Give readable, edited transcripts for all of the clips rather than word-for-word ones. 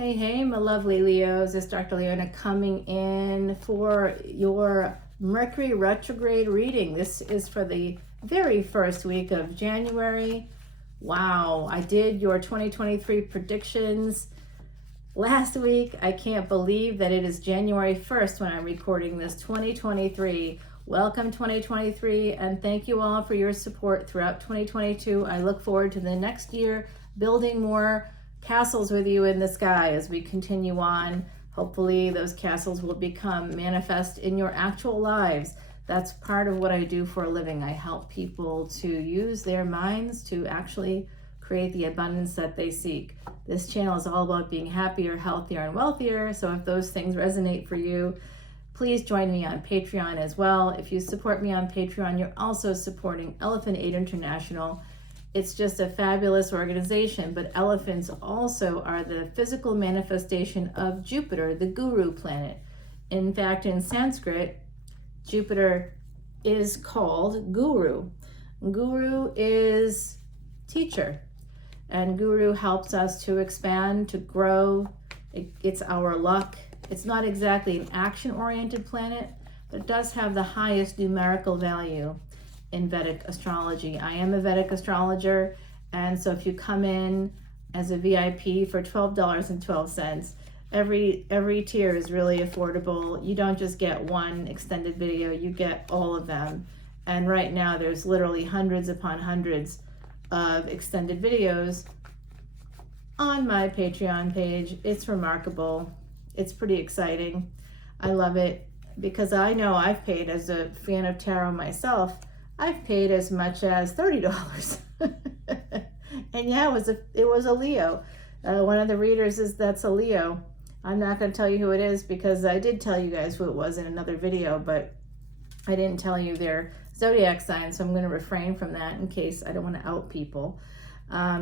Hey, my lovely Leos. It's Dr. Leona coming in for your Mercury retrograde reading. This is for the very first week of January. Wow, I did your 2023 predictions last week. I can't believe that it is January 1st when I'm recording this 2023. Welcome 2023, and thank you all for your support throughout 2022. I look forward to the next year building more castles with you in the sky as we continue on. Hopefully those castles will become manifest in your actual lives. That's part of what I do for a living. I help people to use their minds to actually create the abundance that they seek. This channel is all about being happier, healthier, and wealthier. So if those things resonate for you, please join me on Patreon as well. If you support me on Patreon, you're also supporting Elephant Aid International. It's just a fabulous organization, but elephants also are the physical manifestation of Jupiter, the guru planet. In fact, in Sanskrit, Jupiter is called guru. Guru is teacher, and guru helps us to expand, to grow. It's our luck. It's not exactly an action-oriented planet, but it does have the highest numerical value in Vedic astrology. I am a Vedic astrologer, and so if you come in as a VIP for $12.12, every tier is really affordable. You don't just get one extended video, you get all of them. And right now there's literally hundreds upon hundreds of extended videos on my Patreon page. It's remarkable. It's pretty exciting. I love it because I know I've paid, as a fan of tarot myself, I've paid as much as $30. And yeah, it was a Leo. One of the readers that's a Leo. I'm not going to tell you who it is because I did tell you guys who it was in another video, but I didn't tell you their zodiac sign, so I'm going to refrain from that in case I don't want to out people.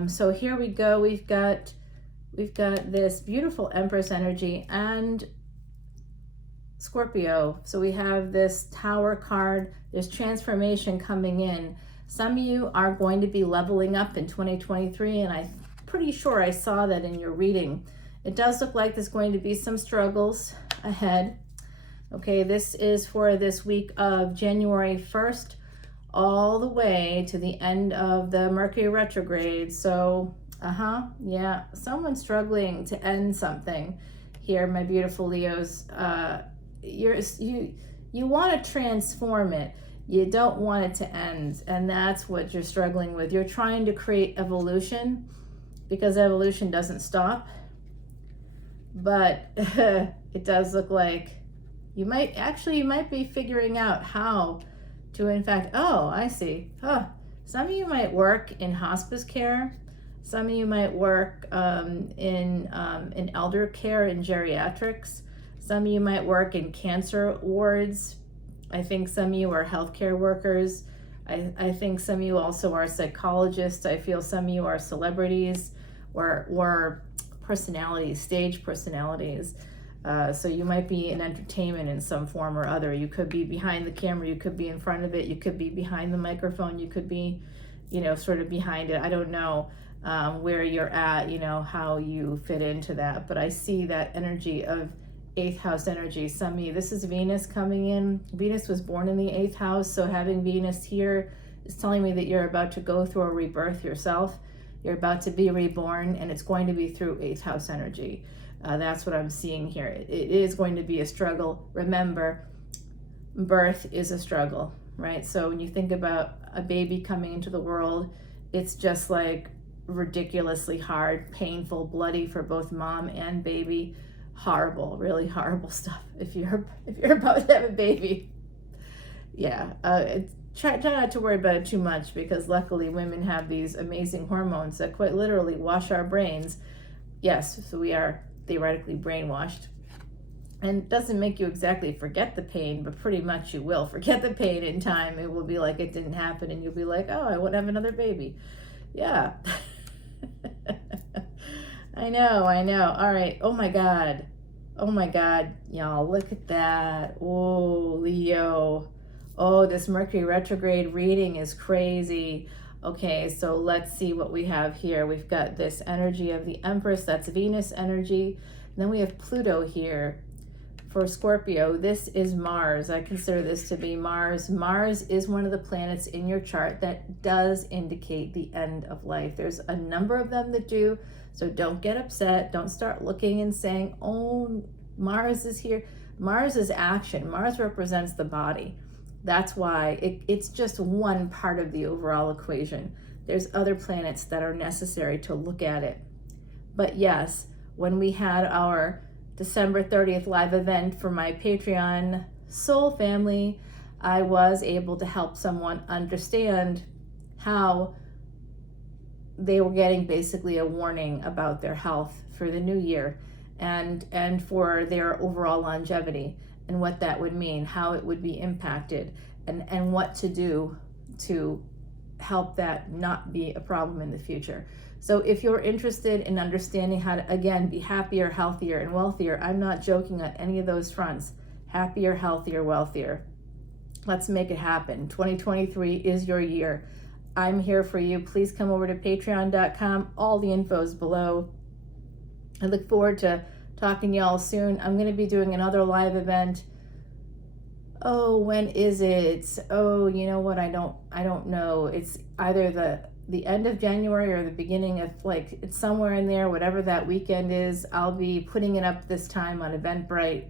So here we go. We've got this beautiful Empress energy and Scorpio. So we have this Tower card. There's transformation coming in. Some of you are going to be leveling up in 2023, and I'm pretty sure I saw that in your reading. It does look like there's going to be some struggles ahead. Okay, this is for this week of January 1st all the way to the end of the Mercury retrograde. So, yeah, someone's struggling to end something here, my beautiful Leos. You want to transform it. You don't want it to end, and that's what you're struggling with. You're trying to create evolution because evolution doesn't stop, but it does look like you might be figuring out how to, in fact, oh, I see. Some of you might work in hospice care. Some of you might work in elder care and geriatrics. Some of you might work in cancer wards. I think some of you are healthcare workers. I think some of you also are psychologists. I feel some of you are celebrities or personalities, stage personalities. So you might be in entertainment in some form or other. You could be behind the camera. You could be in front of it. You could be behind the microphone. You could be, sort of behind it. I don't know where you're at, how you fit into that. But I see that energy of 8th house energy. Some of you, this is Venus coming in. Venus was born in the 8th house, so having Venus here is telling me that you're about to go through a rebirth yourself. You're about to be reborn, and it's going to be through 8th house energy. That's what I'm seeing here. It is going to be a struggle. Remember, birth is a struggle, right? So when you think about a baby coming into the world, it's just like ridiculously hard, painful, bloody for both mom and baby. Horrible, really horrible stuff if you're about to have a baby. Yeah, try not to worry about it too much, because luckily women have these amazing hormones that quite literally wash our brains. Yes, so we are theoretically brainwashed, and it doesn't make you exactly forget the pain, but pretty much you will forget the pain in time. It will be like it didn't happen, and you'll be like, oh, I won't have another baby. Yeah. I know. All right. Oh my God, y'all, look at that. Oh, Leo. Oh, this Mercury retrograde reading is crazy. Okay, so let's see what we have here. We've got this energy of the Empress, that's Venus energy. And then we have Pluto here. For Scorpio, this is Mars. I consider this to be Mars. Mars is one of the planets in your chart that does indicate the end of life. There's a number of them that do, so don't get upset. Don't start looking and saying, oh, Mars is here. Mars is action. Mars represents the body. That's why it's just one part of the overall equation. There's other planets that are necessary to look at it. But yes, when we had our December 30th live event for my Patreon soul family, I was able to help someone understand how they were getting basically a warning about their health for the new year and for their overall longevity and what that would mean, how it would be impacted, and what to do to help that not be a problem in the future. So if you're interested in understanding how to, again, be happier, healthier, and wealthier, I'm not joking on any of those fronts. Happier, healthier, wealthier. Let's make it happen. 2023 is your year. I'm here for you. Please come over to patreon.com. All the info is below. I look forward to talking to y'all soon. I'm going to be doing another live event. Oh, when is it? Oh, you know what? I don't know. It's either the end of January or the beginning of, like, it's somewhere in there, whatever that weekend is. I'll be putting it up this time on Eventbrite,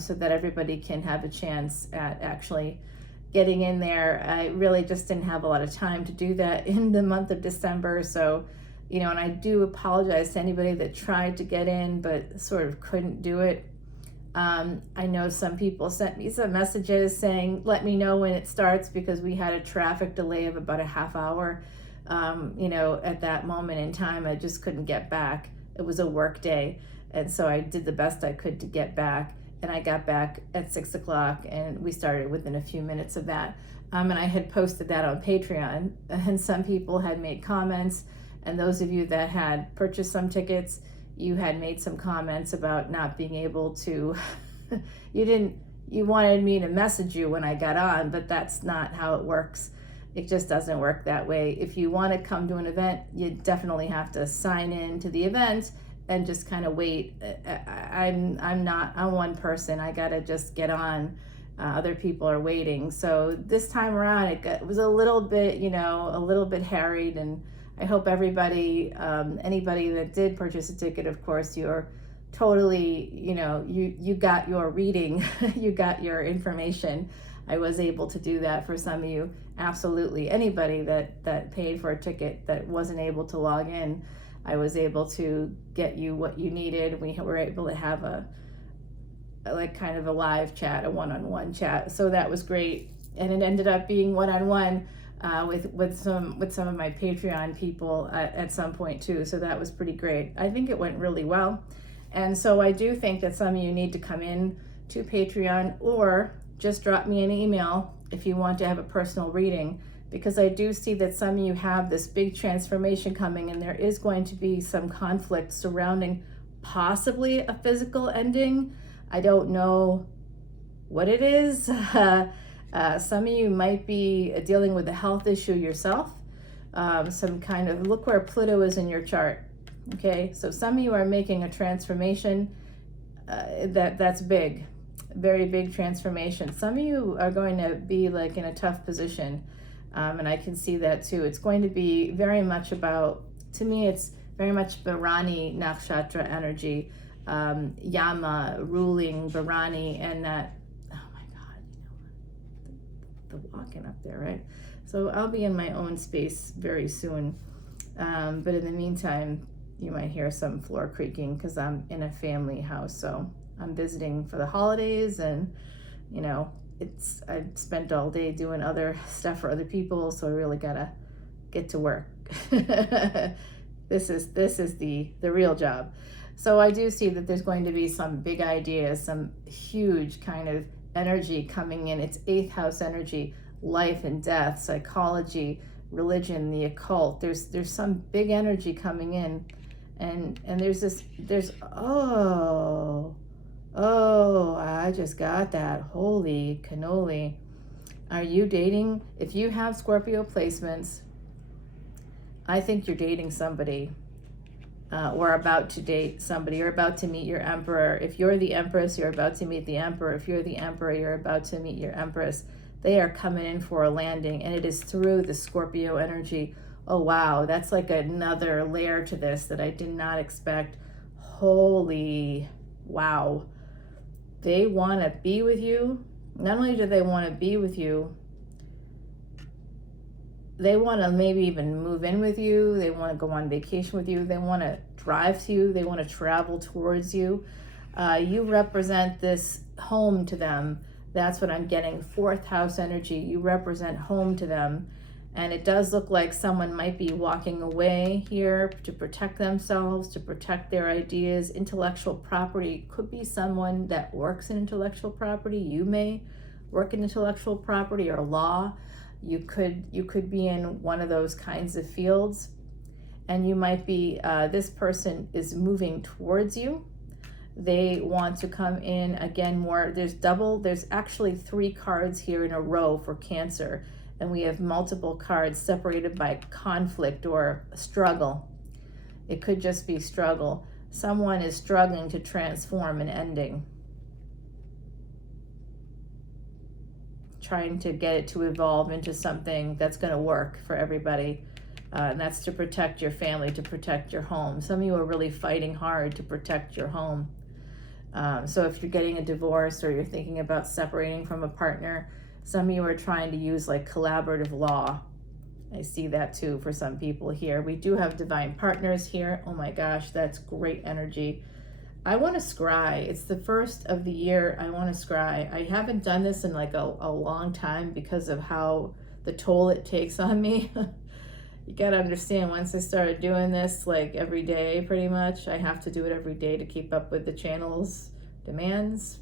so that everybody can have a chance at actually getting in there. I really just didn't have a lot of time to do that in the month of December. So, and I do apologize to anybody that tried to get in but sort of couldn't do it. I know some people sent me some messages saying, let me know when it starts, because we had a traffic delay of about a half hour. At that moment in time, I just couldn't get back. It was a work day. And so I did the best I could to get back. And I got back at 6 o'clock and we started within a few minutes of that. And I had posted that on Patreon, and some people had made comments. And those of you that had purchased some tickets, you had made some comments about not being able to, you wanted me to message you when I got on, but that's not how it works. It just doesn't work that way. If you want to come to an event, you definitely have to sign in to the event and just kind of wait. I'm one person. I got to just get on. Other people are waiting. So this time around, it was a little bit, a little bit harried, and I hope everybody, anybody that did purchase a ticket, of course, you're totally, you got your reading, you got your information. I was able to do that for some of you. Absolutely. Anybody that paid for a ticket that wasn't able to log in, I was able to get you what you needed. We were able to have a kind of a live chat, a one-on-one chat. So that was great. And it ended up being one-on-one with some of my Patreon people at some point too. So that was pretty great. I think it went really well. And so I do think that some of you need to come in to Patreon, or just drop me an email if you want to have a personal reading, because I do see that some of you have this big transformation coming, and there is going to be some conflict surrounding possibly a physical ending. I don't know what it is. Some of you might be dealing with a health issue yourself. Some kind of, look where Pluto is in your chart. Okay, so some of you are making a transformation that's big, very big transformation. Some of you are going to be like in a tough position, and I can see that too. It's going to be very much about, to me, it's very much Bharani Nakshatra energy, Yama ruling Bharani, and that, oh my God, the walking up there, right? So I'll be in my own space very soon, but in the meantime, you might hear some floor creaking because I'm in a family house. So I'm visiting for the holidays, and I've spent all day doing other stuff for other people, so I really gotta get to work. This is the real job. So I do see that there's going to be some big ideas, some huge kind of energy coming in. It's 8th house energy, life and death, psychology, religion, the occult. There's some big energy coming in. And there's I just got that. Holy cannoli. Are you dating? If you have Scorpio placements, I think you're dating somebody, or about to date somebody. You're about to meet your emperor. If you're the empress, you're about to meet the emperor. If you're the emperor, you're about to meet your empress. They are coming in for a landing, and it is through the Scorpio energy. Oh, wow. That's like another layer to this that I did not expect. Holy wow. They want to be with you. Not only do they want to be with you, they want to maybe even move in with you. They want to go on vacation with you. They want to drive to you. They want to travel towards you. You represent this home to them. That's what I'm getting. Fourth house energy. You represent home to them. And it does look like someone might be walking away here to protect themselves, to protect their ideas. Intellectual property could be someone that works in intellectual property. You may work in intellectual property or law. You could be in one of those kinds of fields. And you might be, this person is moving towards you. They want to come in again more. There's actually 3 cards here in a row for Cancer. And we have multiple cards separated by conflict or struggle. It could just be struggle. Someone is struggling to transform an ending. Trying to get it to evolve into something that's going to work for everybody. And that's to protect your family, to protect your home. Some of you are really fighting hard to protect your home. So if you're getting a divorce or you're thinking about separating from a partner, some of you are trying to use like collaborative law. I see that too for some people here. We do have divine partners here. Oh my gosh, that's great energy. I want to scry. It's the first of the year. I want to scry. I haven't done this in like a long time because of how the toll it takes on me. You got to understand, once I started doing this like every day pretty much, I have to do it every day to keep up with the channel's demands.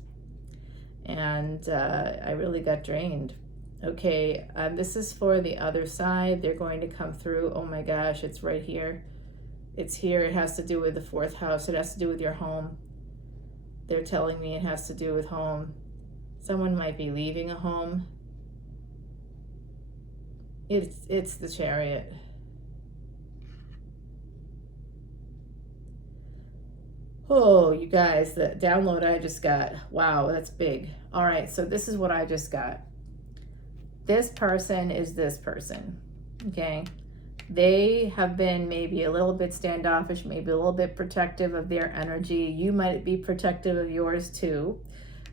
And I really got drained. Okay, this is for the other side. They're going to come through. Oh my gosh, it's right here. It's here. It has to do with the 4th house. It has to do with your home. They're telling me it has to do with home. Someone might be leaving a home. It's the Chariot. Oh, you guys, the download I just got. Wow, that's big. All right, so this is what I just got. This person is this person, okay? They have been maybe a little bit standoffish, maybe a little bit protective of their energy. You might be protective of yours too.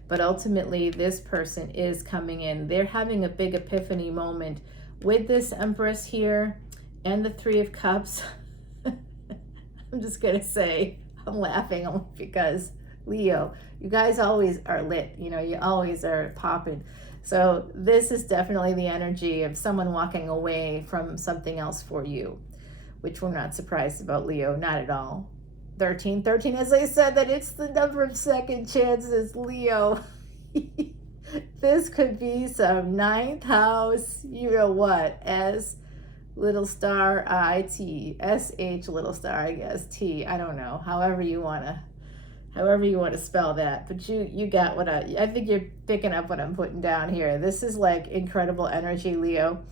But ultimately, this person is coming in. They're having a big epiphany moment with this Empress here and the 3 of Cups. I'm just going to say, I'm laughing only because Leo, you guys always are lit. You know, you always are popping. So this is definitely the energy of someone walking away from something else for you, which we're not surprised about, Leo, not at all. 13, as I said, that it's the number of second chances, Leo. This could be some 9th house, you know what, S little star I-T, S-H little star, I guess, T, I don't know, however you want to spell that, but you got what I think you're picking up what I'm putting down here. This is like incredible energy, Leo.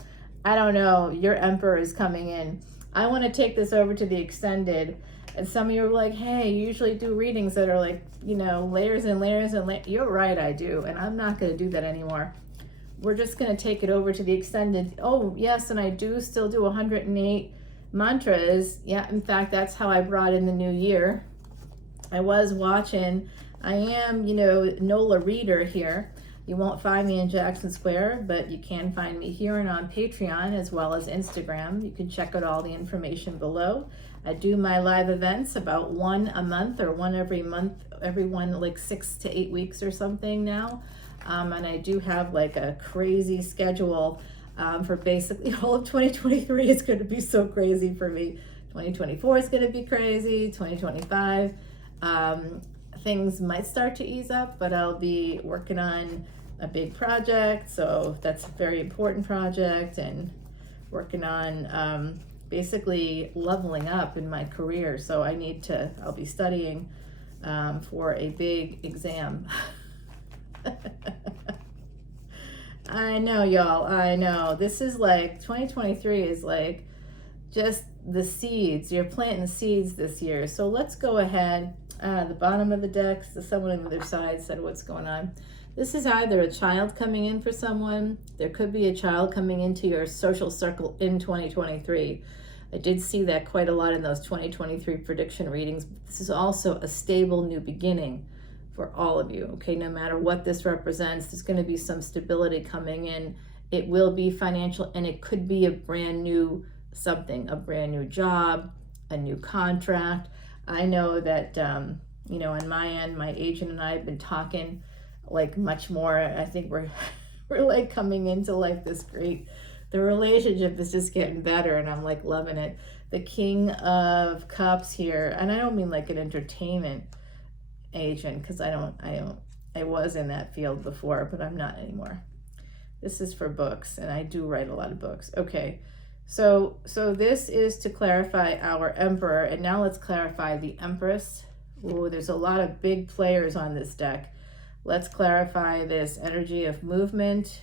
I don't know, your Emperor is coming in. I want to take this over to the extended, and some of you are like, hey, you usually do readings that are like, you know, layers and layers and layers. You're right, I do, and I'm not going to do that anymore. We're just going to take it over to the extended. Oh, yes, and I do still do 108 mantras. Yeah, in fact, that's how I brought in the new year. I was watching. I am, you know, NOLA reader here. You won't find me in Jackson Square, but you can find me here and on Patreon as well as Instagram. You can check out all the information below. I do my live events about 1 a month or 1 every month, every one like 6 to 8 weeks or something now. And I do have like a crazy schedule for basically all of 2023. It's going to be so crazy for me. 2024 is going to be crazy. 2025. Things might start to ease up, but I'll be working on a big project. So that's a very important project, and working on basically leveling up in my career. So I'll be studying for a big exam. I know, y'all. I know. This is like 2023 is like just the seeds. You're planting seeds this year. So let's go ahead. The bottom of the deck, someone on the other side said what's going on. This is either a child coming in for someone. There could be a child coming into your social circle in 2023. I did see that quite a lot in those 2023 prediction readings. This is also a stable new beginning for all of you, okay? No matter what this represents, there's going to be some stability coming in. It will be financial, and it could be a brand new something, a brand new job, a new contract. I know that, you know, on my end, my agent and I have been talking like much more. I think we're like coming into like this great, the relationship is just getting better, and I'm like loving it. The King of Cups here, and I don't mean like an entertainment agent, because I was in that field before, but I'm not anymore. This is for books, and I do write a lot of books. Okay, so this is to clarify our Emperor, and now let's clarify the Empress. Ooh, there's a lot of big players on this deck. Let's clarify this energy of movement.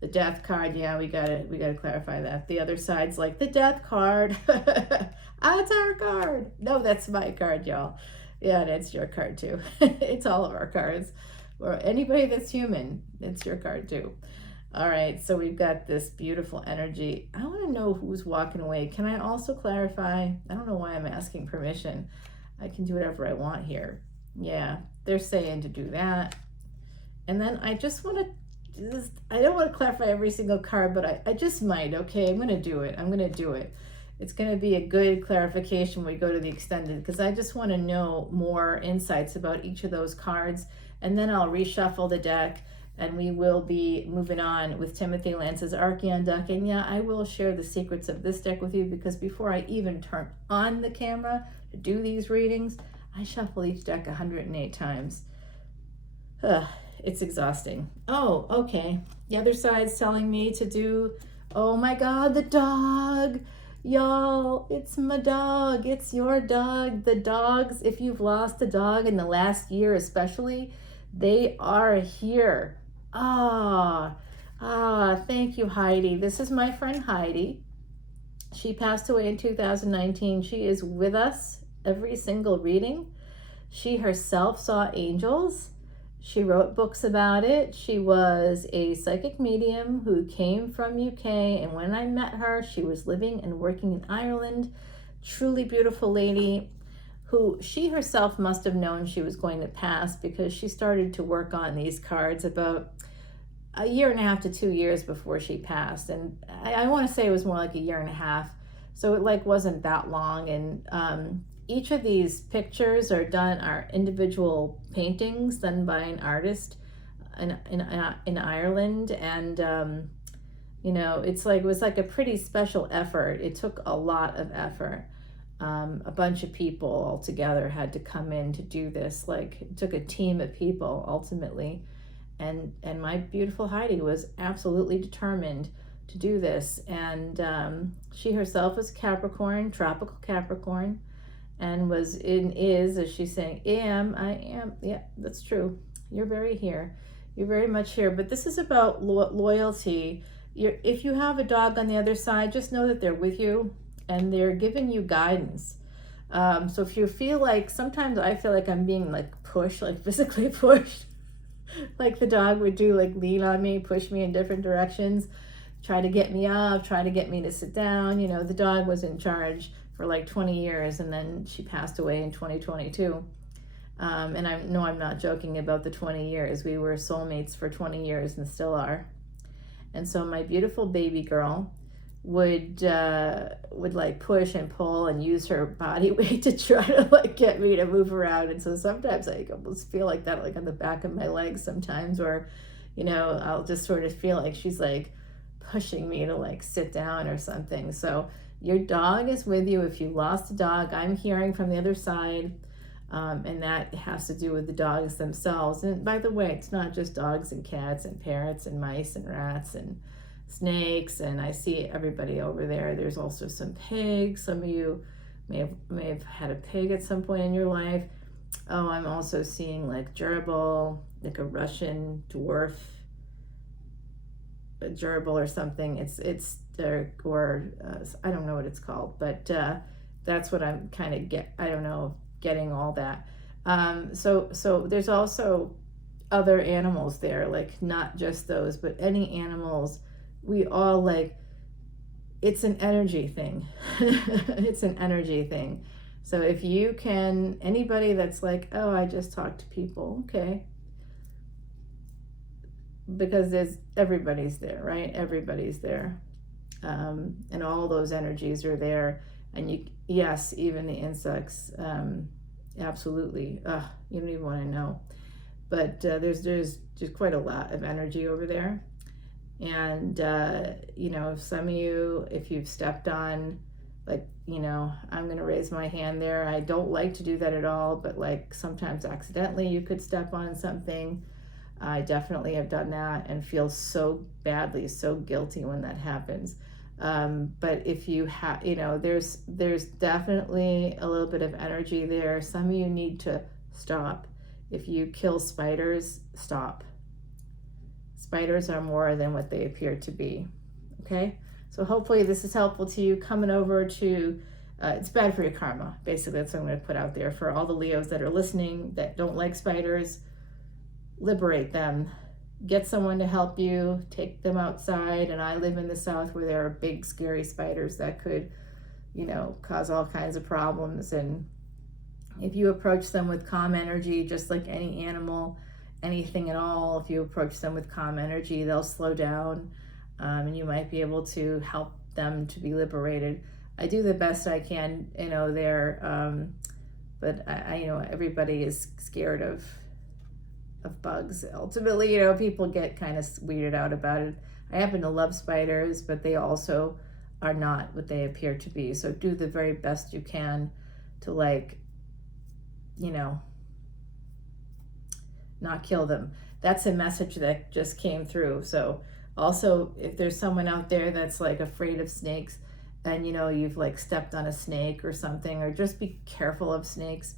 The Death card, yeah, we gotta clarify that. The other side's like the Death card. That's our card. No, that's my card, y'all. Yeah, that's your card too. It's all of our cards. Or anybody that's human, it's your card too. All right, so we've got this beautiful energy. I want to know who's walking away. Can I also clarify? I don't know why I'm asking permission. I can do whatever I want here. Yeah, they're saying to do that. And then I just want to, I don't want to clarify every single card, but I just might. Okay, I'm going to do it. I'm going to do it. It's going to be a good clarification when we go to the extended, because I just want to know more insights about each of those cards. And then I'll reshuffle the deck, and we will be moving on with Timothy Lance's Archeon deck. And yeah, I will share the secrets of this deck with you, because before I even turn on the camera to do these readings, I shuffle each deck 108 times. It's exhausting. Oh, okay. The other side's telling me to do, oh my God, the dog. Y'all, it's my dog. It's your dog. The dogs, if you've lost a dog in the last year especially, they are here. Thank you, Heidi. This is my friend Heidi. She passed away in 2019. She is with us every single reading. She herself saw angels. She wrote books about it. She was a psychic medium who came from UK, and when I met her, she was living and working in Ireland. Truly beautiful lady who she herself must have known she was going to pass, because she started to work on these cards about a year and a half to 2 years before she passed. And I want to say it was more like a year and a half. So it like wasn't that long. And each of these pictures are individual paintings done by an artist in Ireland. And, you know, it was like a pretty special effort. It took a lot of effort. A bunch of people all together had to come in to do this. Like, it took a team of people ultimately. And my beautiful Heidi was absolutely determined to do this. And she herself was Capricorn, tropical Capricorn, and is, as she's saying, I am. Yeah, that's true. You're very here. You're very much here. But this is about loyalty. If you have a dog on the other side, just know that they're with you and they're giving you guidance. So if you feel like, sometimes I feel like I'm being like pushed, like physically pushed, like the dog would do, like lean on me, push me in different directions, try to get me up, try to get me to sit down. You know, the dog was in charge for like 20 years, and then she passed away in 2022. And I know I'm not joking about the 20 years. We were soulmates for 20 years and still are. And so my beautiful baby girl would like push and pull and use her body weight to try to like get me to move around. And so sometimes I almost feel like that, like on the back of my legs sometimes, or, you know, I'll just sort of feel like she's like pushing me to like sit down or something. So your dog is with you. If you lost a dog, I'm hearing from the other side, and that has to do with the dogs themselves. And by the way, it's not just dogs and cats and parrots and mice and rats and snakes, and I see everybody over there. There's also some pigs. Some of you may have had a pig at some point in your life. Oh, I'm also seeing like gerbil, like a Russian dwarf, a gerbil or something. It's or I don't know what it's called, but that's what I'm kind of getting all that. So there's also other animals there, like not just those, but any animals. We all like, it's an energy thing. It's an energy thing. So if you can, anybody that's like, oh, I just talk to people, okay. Because everybody's there, right? Everybody's there. And all those energies are there. And yes, even the insects, absolutely. You don't even want to know. But there's just quite a lot of energy over there. And, some of you, if you've stepped on, like, I'm going to raise my hand there. I don't like to do that at all, but like sometimes accidentally you could step on something. I definitely have done that and feel so badly, so guilty when that happens. But if you have, there's definitely a little bit of energy there. Some of you need to stop. If you kill spiders, stop. Spiders are more than what they appear to be. Okay? So hopefully this is helpful to you. Coming over to, it's bad for your karma. Basically, that's what I'm going to put out there for all the Leos that are listening that don't like spiders. Liberate them. Get someone to help you. Take them outside. And I live in the South where there are big, scary spiders that could, cause all kinds of problems. And if you approach them with calm energy, just like any animal, anything at all, if you approach them with calm energy, they'll slow down, and you might be able to help them to be liberated. I do the best I can, there, but I everybody is scared of bugs. Ultimately, people get kind of weirded out about it. I happen to love spiders, but they also are not what they appear to be. So do the very best you can to not kill them. That's a message that just came through. So also, if there's someone out there that's like afraid of snakes and you've like stepped on a snake or something, or just be careful of snakes.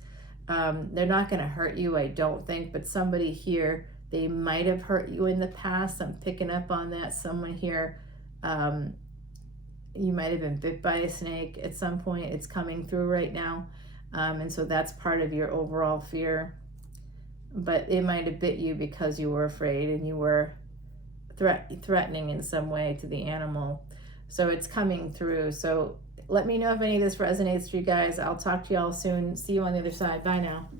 They're not going to hurt you, I don't think, but somebody here, they might have hurt you in the past. I'm picking up on that. Someone here, you might have been bit by a snake at some point. It's coming through right now. And so that's part of your overall fear. But it might have bit you because you were afraid and you were threatening in some way to the animal. So it's coming through. So let me know if any of this resonates for you guys. I'll talk to you all soon. See you on the other side. Bye now.